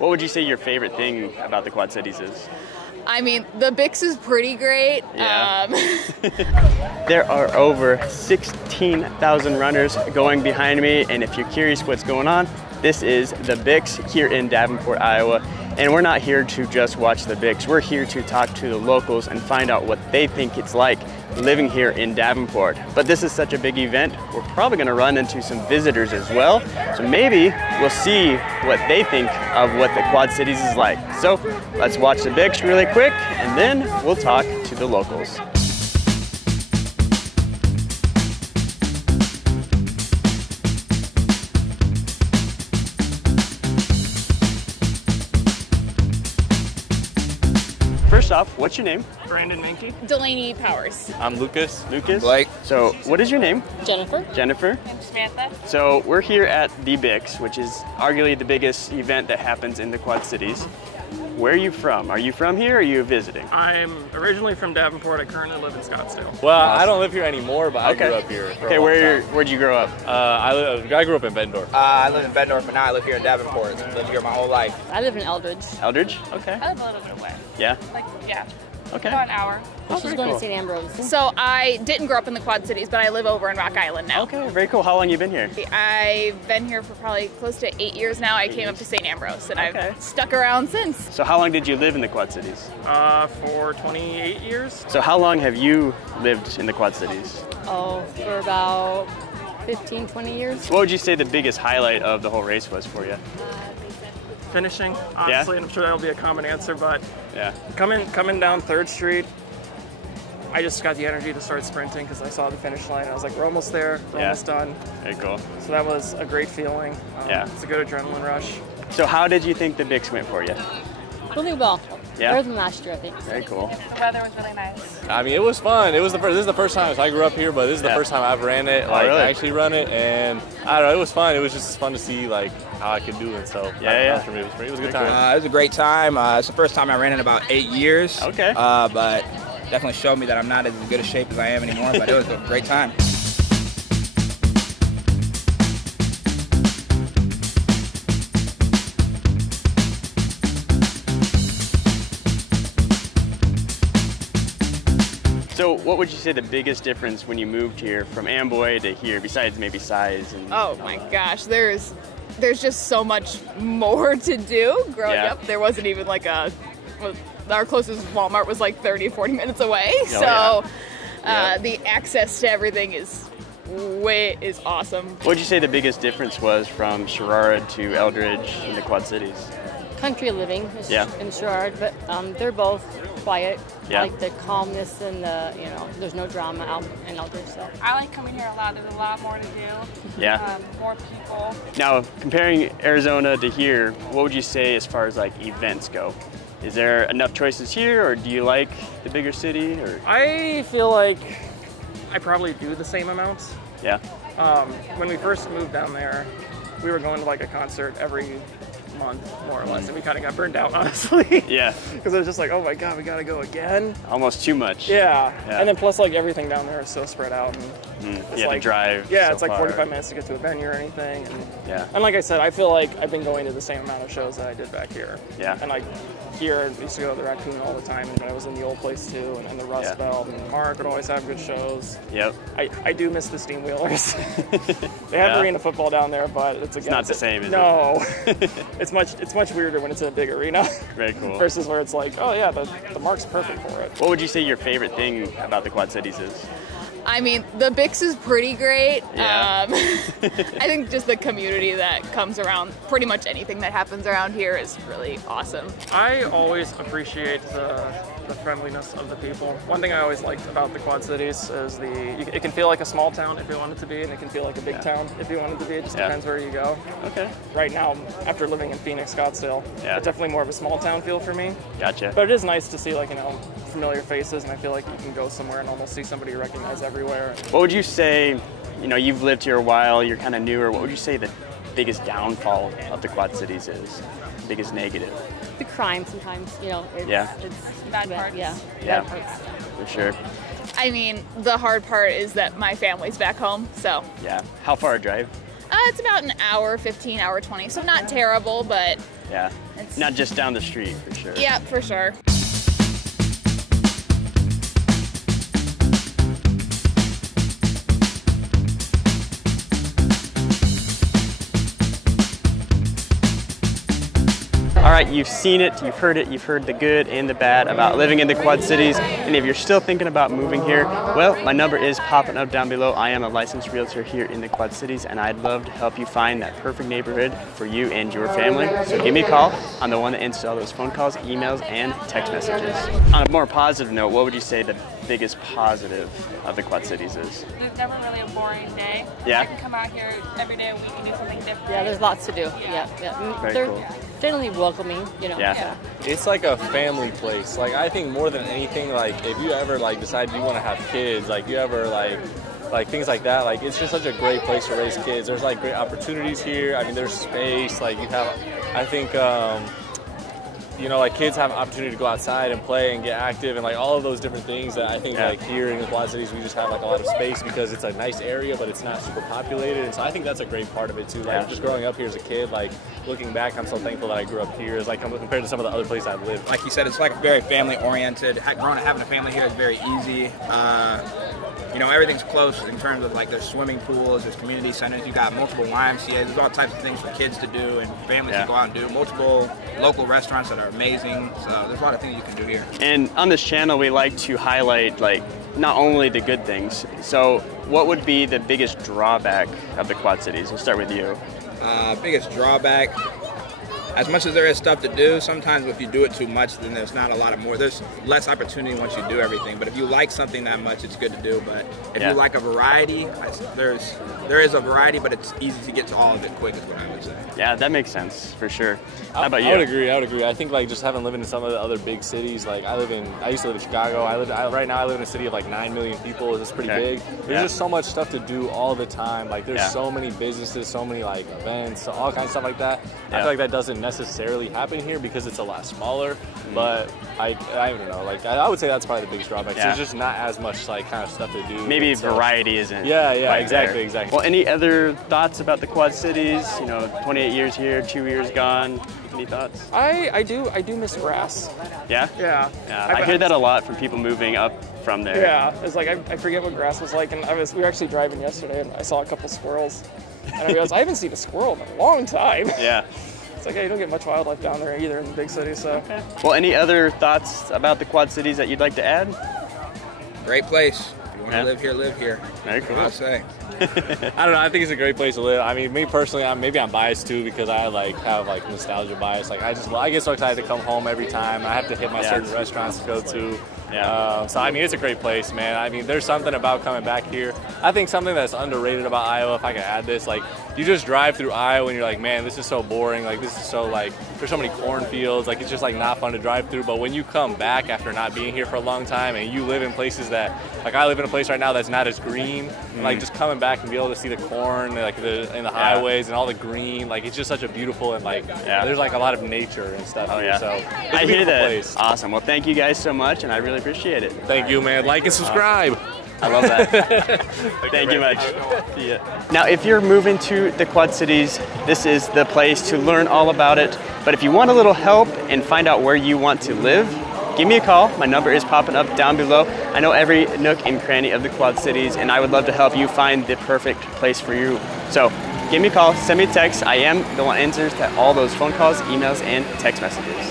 What would you say your favorite thing about the Quad Cities is? I mean, the Bix is pretty great. Yeah. There are over 16,000 runners going behind me, and if you're curious what's going on, this is the Bix here in Davenport, Iowa. And we're not here to just watch the Bix. We're here to talk to the locals and find out what they think it's like living here in Davenport. But this is such a big event, we're probably gonna run into some visitors as well. So maybe we'll see what they think of what the Quad Cities is like. So let's watch the Bix really quick, and then we'll talk to the locals. First off, what's your name? Brandon Mankey. Delaney Powers. I'm Lucas. Lucas? Blake. So what is your name? Jennifer. Jennifer. I'm Samantha. So we're here at the Bix, which is arguably the biggest event that happens in the Quad Cities. Where are you from? Are you from here or are you visiting? I'm originally from Davenport. I currently live in Scottsdale. Well, I don't live here anymore, but I grew up here. Okay, where'd you grow up? I grew up in Bettendorf. I live in Bettendorf, but now I live here in Davenport. I've lived here my whole life. I live in Eldridge. Eldridge? Okay. I live a little bit away. Yeah? Yeah. Okay. About an hour. She's going to St. Ambrose. So I didn't grow up in the Quad Cities, but I live over in Rock Island now. Okay, very cool. How long have you been here? I've been here for probably close to 8 years now. I came up to St. Ambrose, and I've stuck around since. So how long did you live in the Quad Cities? For 28 years. So how long have you lived in the Quad Cities? Oh, for about 15, 20 years. What would you say the biggest highlight of the whole race was for you? Finishing, honestly, and I'm sure that'll be a common answer, but yeah, coming down 3rd Street, I just got the energy to start sprinting because I saw the finish line. I was like, we're almost there, we're almost done. Very cool. So that was a great feeling. It's a good adrenaline rush. So how did you think the Bix went for you? Really well. Yeah? Better than last year, I think. Very cool. The weather was really nice. I mean, it was fun. This is the first time. So I grew up here, but this is the first time I've ran it. Really? Actually run it, and I don't know. It was fun. It was just fun to see like how I could do it. So for me, it was a good time. It was a great time. It's the first time I ran in about 8 years. Okay. But definitely showed me that I'm not as good a shape as I am anymore. But it was a great time. So what would you say the biggest difference when you moved here from Amboy to here, besides maybe size? And oh my gosh, there's just so much more to do. Growing up, there wasn't even like our closest Walmart was like 30, 40 minutes away. The access to everything is awesome. What would you say the biggest difference was from Sherrard to Eldridge in the Quad Cities? Country living in Sherrard, but they're both quiet. Yeah. I like the calmness and the, there's no drama out in Eldridge. So. I like coming here a lot. There's a lot more to do. Yeah. More people. Now, comparing Arizona to here, what would you say as far as like events go? Is there enough choices here, or do you like the bigger city? Or I feel like I probably do the same amounts. Yeah. When we first moved down there, we were going to like a concert every month, more or less, and we kind of got burned out, honestly. Yeah. Because it was just like, oh my god, we gotta go again. Almost too much. Yeah. And then plus like everything down there is so spread out, and you have to drive. Yeah, so it's like far. 45 minutes to get to a venue or anything. And, yeah. And like I said, I feel like I've been going to the same amount of shows that I did back here. Yeah. And like here, I used to go to the Raccoon all the time, and I was in the old place too, and the Rust Belt, and Mark would always have good shows. Yep. I do miss the Steam Wheelers. They have arena football down there, but it's not the same, is it? No. It's much weirder when it's in a big arena. Very cool. Versus where it's like, oh yeah, the Mark's perfect for it. What would you say your favorite thing about the Quad Cities is? I mean, the Bix is pretty great. Yeah. I think just the community that comes around, pretty much anything that happens around here is really awesome. I always appreciate the friendliness of the people. One thing I always liked about the Quad Cities is it can feel like a small town if you want it to be, and it can feel like a big town if you want it to be. It just depends where you go. Okay. Right now, after living in Phoenix, Scottsdale, it's definitely more of a small town feel for me. Gotcha. But it is nice to see familiar faces, and I feel like you can go somewhere and almost see somebody you recognize everywhere. What would you say, you've lived here a while, you're kind of newer, what would you say the biggest downfall of the Quad Cities is? Biggest negative? The crime sometimes, it's bad parts. Yeah. Yeah. Bad parts. For sure. I mean, the hard part is that my family's back home, so. Yeah. How far a drive? It's about an hour, 15, hour 20, so not terrible, but yeah. Not just down the street, for sure. Yeah, for sure. All right, you've seen it, you've heard the good and the bad about living in the Quad Cities. And if you're still thinking about moving here, well, my number is popping up down below. I am a licensed realtor here in the Quad Cities, and I'd love to help you find that perfect neighborhood for you and your family. So give me a call. I'm the one that answers all those phone calls, emails, and text messages. On a more positive note, what would you say the biggest positive of the Quad Cities is? There's never really a boring day. Yeah? I can come out here every day a week and do something different. Yeah, there's lots to do. Yeah. Very They're cool. generally welcoming, you know. Yeah. It's like a family place. Like, I think more than anything, like, if you ever like decide you want to have kids, like you ever like things like that, like it's just such a great place to raise kids. There's like great opportunities here. I mean, there's space. Like you have, I think, you know, like kids have an opportunity to go outside and play and get active and like all of those different things that I think like here in the Quad Cities we just have like a lot of space because it's a nice area but it's not super populated, and so I think that's a great part of it too. Like just growing up here as a kid, like looking back, I'm so thankful that I grew up here. It's like compared to some of the other places I've lived. Like you said, it's like very family oriented. Having a family here is very easy. You know, everything's close in terms of like there's swimming pools, there's community centers, you got multiple YMCA's, there's all types of things for kids to do and families to go out and do. Multiple local restaurants that are amazing, so there's a lot of things you can do here. And on this channel, we like to highlight like not only the good things. So what would be the biggest drawback of the Quad Cities? We'll start with you. Biggest drawback, as much as there is stuff to do, sometimes if you do it too much, then there's not a lot of more. There's less opportunity once you do everything. But if you like something that much, it's good to do. But if you like a variety, there is a variety, but it's easy to get to all of it quick, is what I would say. Yeah, that makes sense for sure. How about you? I would agree. I think like just having lived in some of the other big cities, like I used to live in Chicago. Right now I live in a city of like 9 million people. It's pretty big. There's just so much stuff to do all the time. Like there's so many businesses, so many like events, all kinds of stuff like that. I feel like that doesn't necessarily happen here because it's a lot smaller. But I don't know. Like I would say that's probably the biggest drawback. There's just not as much like kind of stuff to do. Maybe variety isn't. Yeah, right exactly. Well, any other thoughts about the Quad Cities? You know, 28 years here, 2 years gone. Any thoughts? I do miss grass. Yeah? Yeah. I hear that a lot from people moving up from there. Yeah, it's like I forget what grass was like, and we were actually driving yesterday, and I saw a couple squirrels, and I realized I haven't seen a squirrel in a long time. Yeah. It's like, hey, you don't get much wildlife down there either in the big cities, so. Okay. Well, any other thoughts about the Quad Cities that you'd like to add? Great place. If you want to live here, live here. Very cool. I'd say. I don't know. I think it's a great place to live. I mean, me personally, I'm biased too because I like have like nostalgia bias. Like I get so excited to come home every time. I have to hit my certain restaurants to go to. So I mean, it's a great place, man. I mean, there's something about coming back here. I think something that's underrated about Iowa, if I could add this, like you just drive through Iowa and you're like, man, this is so boring. Like this is so like there's so many cornfields. Like it's just like not fun to drive through. But when you come back after not being here for a long time and you live in places that, like I live in a place right now that's not as green, and, like just coming back and be able to see the corn, like in the highways and all the green, like it's just such a beautiful and like there's like a lot of nature and stuff here. So I hear that. Place. Awesome. Well, thank you guys so much, and I really appreciate it. Thank you, man. Like and subscribe. I love that. Thank you much. See ya. Now, if you're moving to the Quad Cities, this is the place to learn all about it. But if you want a little help and find out where you want to live, give me a call. My number is popping up down below. I know every nook and cranny of the Quad Cities, and I would love to help you find the perfect place for you. So give me a call, send me a text. I am the one that answers to all those phone calls, emails, and text messages.